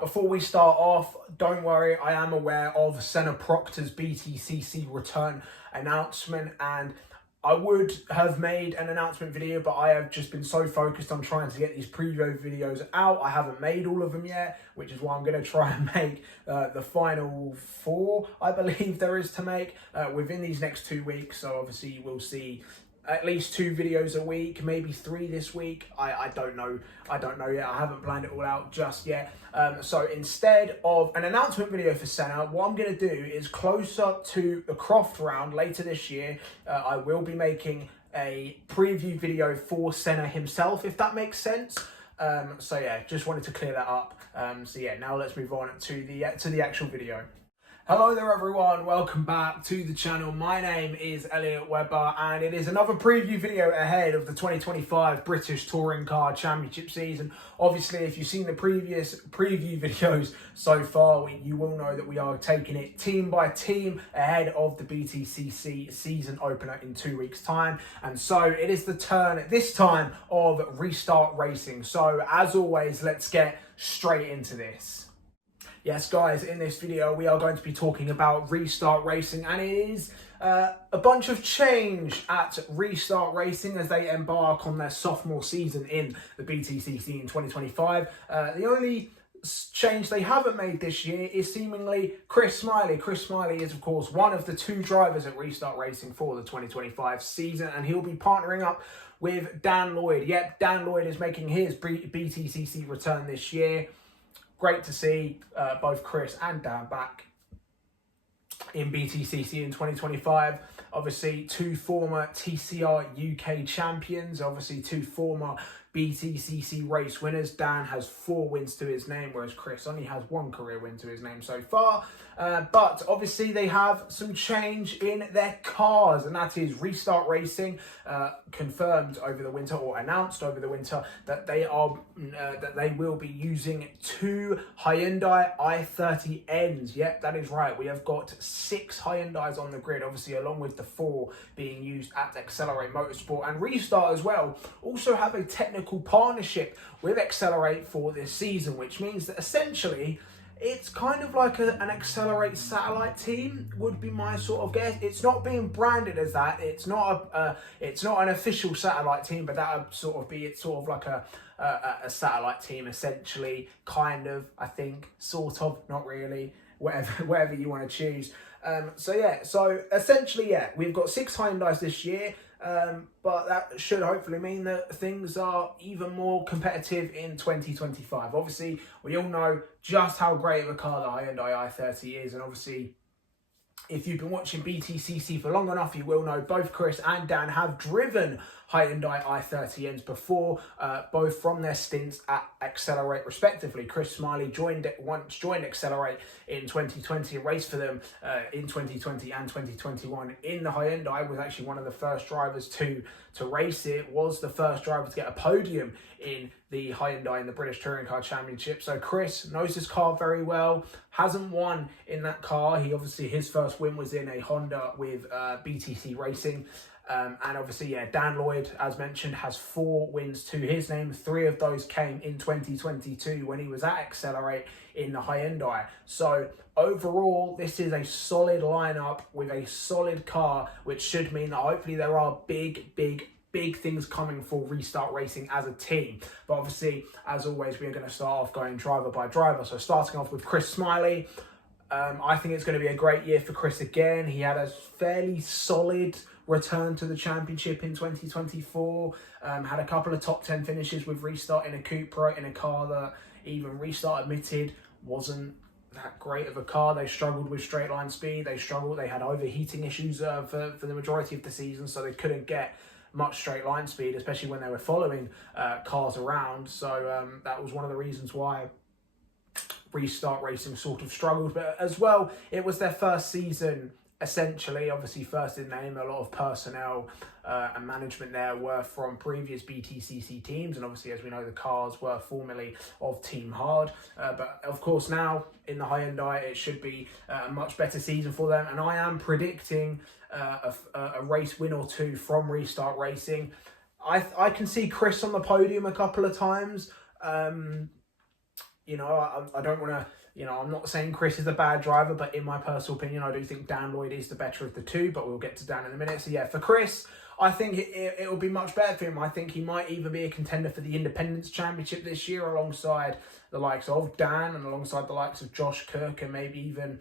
Before we start off, don't worry, I am aware of Senna Proctor's BTCC return announcement, and I would have made an announcement video, but I have just been so focused on trying to get these preview videos out. I haven't made all of them yet, which is why I'm going to try and make the final 4, I believe there is to make within these next 2 weeks. So obviously you will see at least 2 videos a week, maybe 3 this week. I don't know yet. I haven't planned it all out just yet. So instead of an announcement video for Senna, what I'm going to do is closer to the Croft round later this year, I will be making a preview video for Senna himself, if that makes sense. So yeah, just wanted to clear that up. So yeah, now let's move on to the actual video. Hello there everyone, welcome back to the channel. My name is Elliot Webber and it is another preview video ahead of the 2025 British Touring Car Championship season. Obviously, if you've seen the previous preview videos so far, you will know that we are taking it team by team ahead of the BTCC season opener in 2 weeks' time. And so it is the turn this time of Restart Racing. So as always, let's get straight into this. Yes, guys, in this video, we are going to be talking about Restart Racing, and it is a bunch of change at Restart Racing as they embark on their sophomore season in the BTCC in 2025. The only change they haven't made this year is seemingly Chris Smiley. Chris Smiley is, of course, one of the 2 drivers at Restart Racing for the 2025 season, and he'll be partnering up with Dan Lloyd. Yep, Dan Lloyd is making his BTCC return this year. Great to see both Chris and Dan back in BTCC in 2025. Obviously, 2 former TCR UK champions, obviously 2 former BTCC race winners. Dan has 4 wins to his name, whereas Chris only has 1 career win to his name so far. But obviously they have some change in their cars, and that is Restart Racing confirmed over the winter, or announced over the winter, that they will be using 2 Hyundai i30Ns. Yep, that is right. We have got 6 Hyundais on the grid, obviously along with the 4 being used at Excelr8 Motorsport, and Restart as well also have a technical partnership with Excelr8 for this season, which means that essentially it's kind of like an Excelr8 satellite team, would be my sort of guess. It's not being branded as that. It's not an official satellite team, but that would sort of be, it's sort of like a satellite team essentially, kind of, I think, sort of, not really, whatever you want to choose. So yeah, so essentially, yeah, we've got 6 Hyundais this year. But that should hopefully mean that things are even more competitive in 2025. Obviously, we all know just how great of a car the Hyundai i30 is, and obviously, if you've been watching BTCC for long enough, you will know both Chris and Dan have driven Hyundai i30Ns before, both from their stints at Excelr8 respectively. Chris Smiley joined Excelr8 in 2020 and raced for them in 2020 and 2021 in the Hyundai. Was actually one of the first drivers to race it, was the first driver to get a podium in the Hyundai in the British Touring Car Championship. So Chris knows his car very well, hasn't won in that car. He obviously, his first win was in a Honda with BTC Racing. And obviously, yeah, Dan Lloyd, as mentioned, has 4 wins to his name. 3 of those came in 2022 when he was at Excelr8 in the Hyundai. So overall, this is a solid lineup with a solid car, which should mean that hopefully there are big things coming for Restart Racing as a team. But obviously, as always, we are going to start off going driver by driver. So starting off with Chris Smiley. I think it's going to be a great year for Chris again. He had a fairly solid return to the championship in 2024. Had a couple of top 10 finishes with Restart in a Cupra, in a car that even Restart admitted wasn't that great of a car. They struggled with straight line speed. They had overheating issues for the majority of the season, so they couldn't get much straight line speed, especially when they were following cars around. So that was one of the reasons why Restart Racing sort of struggled. But as well, it was their first season, essentially, obviously first in name. A lot of personnel and management there were from previous BTCC teams, and obviously, as we know, the cars were formerly of Team Hard. But of course, now in the Hyundai, it should be a much better season for them, and I am predicting a race win or 2 from Restart Racing. I can see Chris on the podium a couple of times. you know, I don't want to, you know, I'm not saying Chris is a bad driver, but in my personal opinion, I do think Dan Lloyd is the better of the two, but we'll get to Dan in a minute. So yeah, for Chris, I think it will be much better for him. I think he might even be a contender for the Independence Championship this year alongside the likes of Dan and alongside the likes of Josh Kirk and maybe even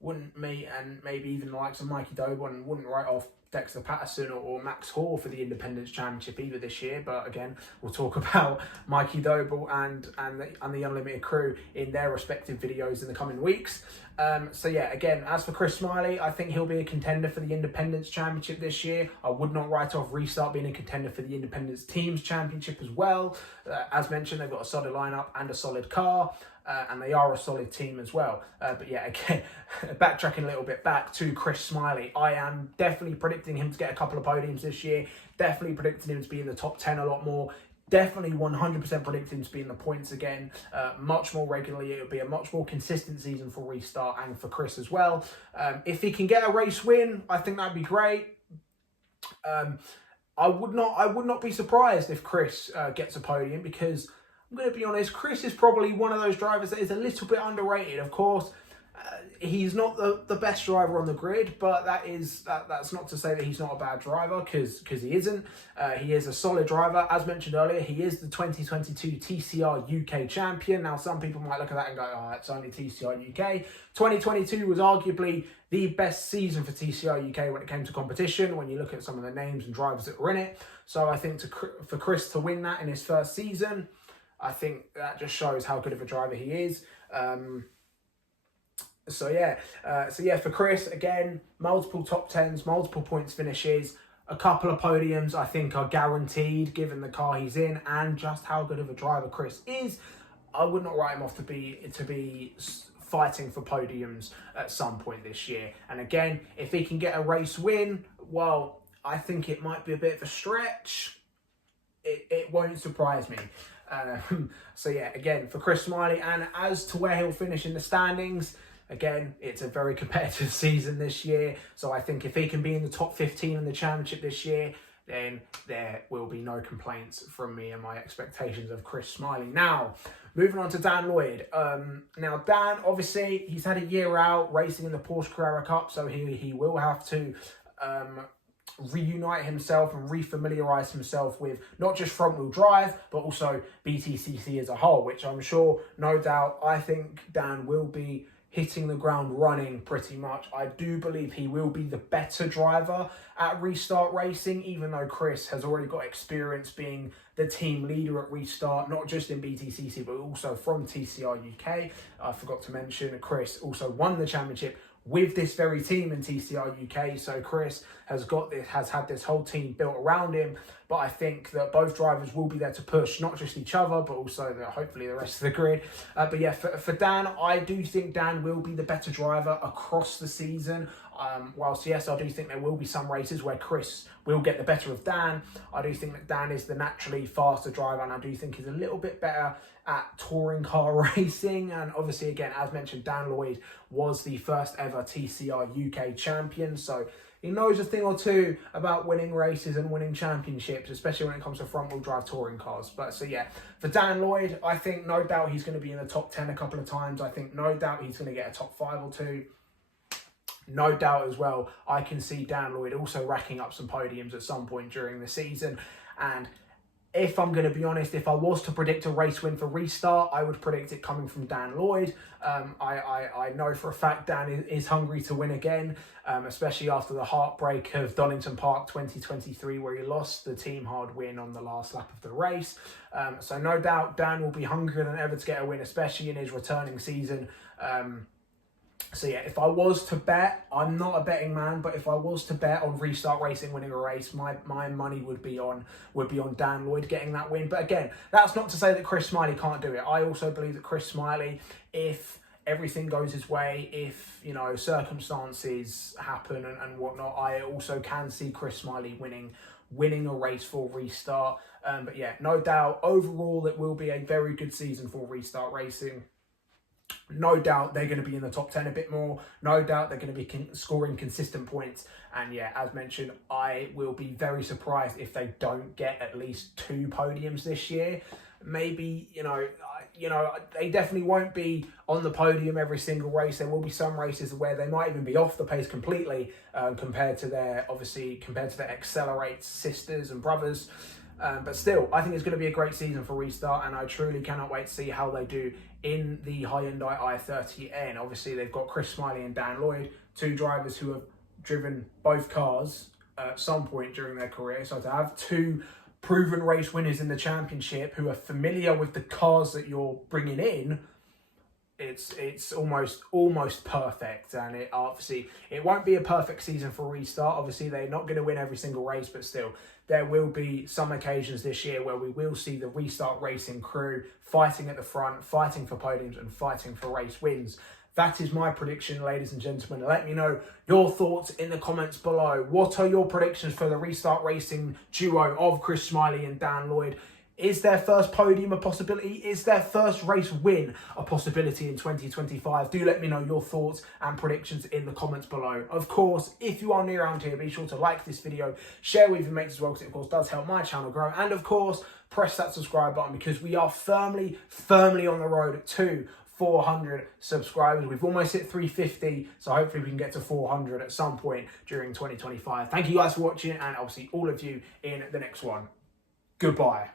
the likes of Mikey Doble, and wouldn't write off Dexter Patterson or Max Hoare for the Independence Championship either this year. But again, we'll talk about Mikey Doble and the Unlimited crew in their respective videos in the coming weeks. So yeah, again, as for Chris Smiley, I think he'll be a contender for the Independence Championship this year. I would not write off Restart being a contender for the Independence Teams Championship as well. As mentioned, they've got a solid lineup and a solid car. And they are a solid team as well. But yeah, again, backtracking a little bit back to Chris Smiley, I am definitely predicting him to get a couple of podiums this year. Definitely predicting him to be in the top 10 a lot more. Definitely 100% predicting him to be in the points again, much more regularly. It'll be a much more consistent season for Restart and for Chris as well. If he can get a race win, I think that'd be great. I would not be surprised if Chris gets a podium, because I'm going to be honest, Chris is probably one of those drivers that is a little bit underrated. Of course, he's not the best driver on the grid, but that's not to say that he's not a bad driver, because he isn't. He is a solid driver. As mentioned earlier, he is the 2022 TCR UK champion. Now, some people might look at that and go, oh, it's only TCR UK. 2022 was arguably the best season for TCR UK when it came to competition, when you look at some of the names and drivers that were in it. So I think for Chris to win that in his first season, I think that just shows how good of a driver he is. So yeah, for Chris, again, multiple top 10s, multiple points finishes, a couple of podiums I think are guaranteed given the car he's in and just how good of a driver Chris is. I would not write him off to be fighting for podiums at some point this year. And again, if he can get a race win, well, I think it might be a bit of a stretch. It won't surprise me. So yeah, again, for Chris Smiley, and as to where he'll finish in the standings, again, it's a very competitive season this year. So I think if he can be in the top 15 in the championship this year, then there will be no complaints from me and my expectations of Chris Smiley. Now, moving on to Dan Lloyd. Now, Dan, obviously, he's had a year out racing in the Porsche Carrera Cup, so he will have to reunite himself and refamiliarize himself with not just front wheel drive, but also BTCC as a whole, which I'm sure, no doubt, I think Dan will be hitting the ground running pretty much. I do believe he will be the better driver at Restart Racing, even though Chris has already got experience being the team leader at Restart, not just in BTCC, but also from TCR UK. I forgot to mention, Chris also won the championship with this very team in TCR UK. So Chris has had this whole team built around him. But I think that both drivers will be there to push not just each other, but also hopefully the rest of the grid. But yeah, for Dan, I do think Dan will be the better driver across the season. Whilst yes, I do think there will be some races where Chris will get the better of Dan. I do think that Dan is the naturally faster driver, and I do think he's a little bit better at touring car racing. And obviously, again, as mentioned, Dan Lloyd was the first ever TCR UK champion, so he knows a thing or two about winning races and winning championships, especially when it comes to front-wheel drive touring cars. But so yeah, for Dan Lloyd, I think no doubt he's going to be in the top 10 a couple of times. I think no doubt he's going to get a top 5 or 2. No doubt as well, I can see Dan Lloyd also racking up some podiums at some point during the season. And if I'm going to be honest, if I was to predict a race win for Restart, I would predict it coming from Dan Lloyd. I know for a fact Dan is hungry to win again, especially after the heartbreak of Donington Park 2023, where he lost the team hard win on the last lap of the race. So no doubt Dan will be hungrier than ever to get a win, especially in his returning season. So yeah, if I was to bet, I'm not a betting man, but if I was to bet on Restart Racing winning a race, my money would be on Dan Lloyd getting that win. But again, that's not to say that Chris Smiley can't do it. I also believe that Chris Smiley, if everything goes his way, if circumstances happen and whatnot, I also can see Chris Smiley winning a race for Restart. But yeah, no doubt, overall it will be a very good season for Restart Racing. No doubt they're going to be in the top 10 a bit more. No doubt they're going to be scoring consistent points. And yeah, as mentioned, I will be very surprised if they don't get at least 2 podiums this year. maybe, you know, they definitely won't be on the podium every single race. There will be some races where they might even be off the pace completely compared to their Excelr8 sisters and brothers. But still, I think it's going to be a great season for Restart, and I truly cannot wait to see how they do in the Hyundai i30N. Obviously, they've got Chris Smiley and Dan Lloyd, two drivers who have driven both cars at some point during their career. So to have two proven race winners in the championship who are familiar with the cars that you're bringing in, it's almost perfect. And it won't be a perfect season for Restart. Obviously, they're not going to win every single race, but still, there will be some occasions this year where we will see the Restart racing crew fighting at the front, fighting for podiums and fighting for race wins. That is my prediction, ladies and gentlemen. Let me know your thoughts in the comments below. What are your predictions for the Restart Racing duo of Chris Smiley and Dan Lloyd? Is their first podium a possibility? Is their first race win a possibility in 2025? Do let me know your thoughts and predictions in the comments below. Of course, if you are new around here, be sure to like this video, share with your mates as well, because it of course does help my channel grow. And of course, press that subscribe button, because we are firmly on the road to 400 subscribers. We've almost hit 350, so hopefully we can get to 400 at some point during 2025. Thank you guys for watching, and I'll see all of you in the next one. Goodbye.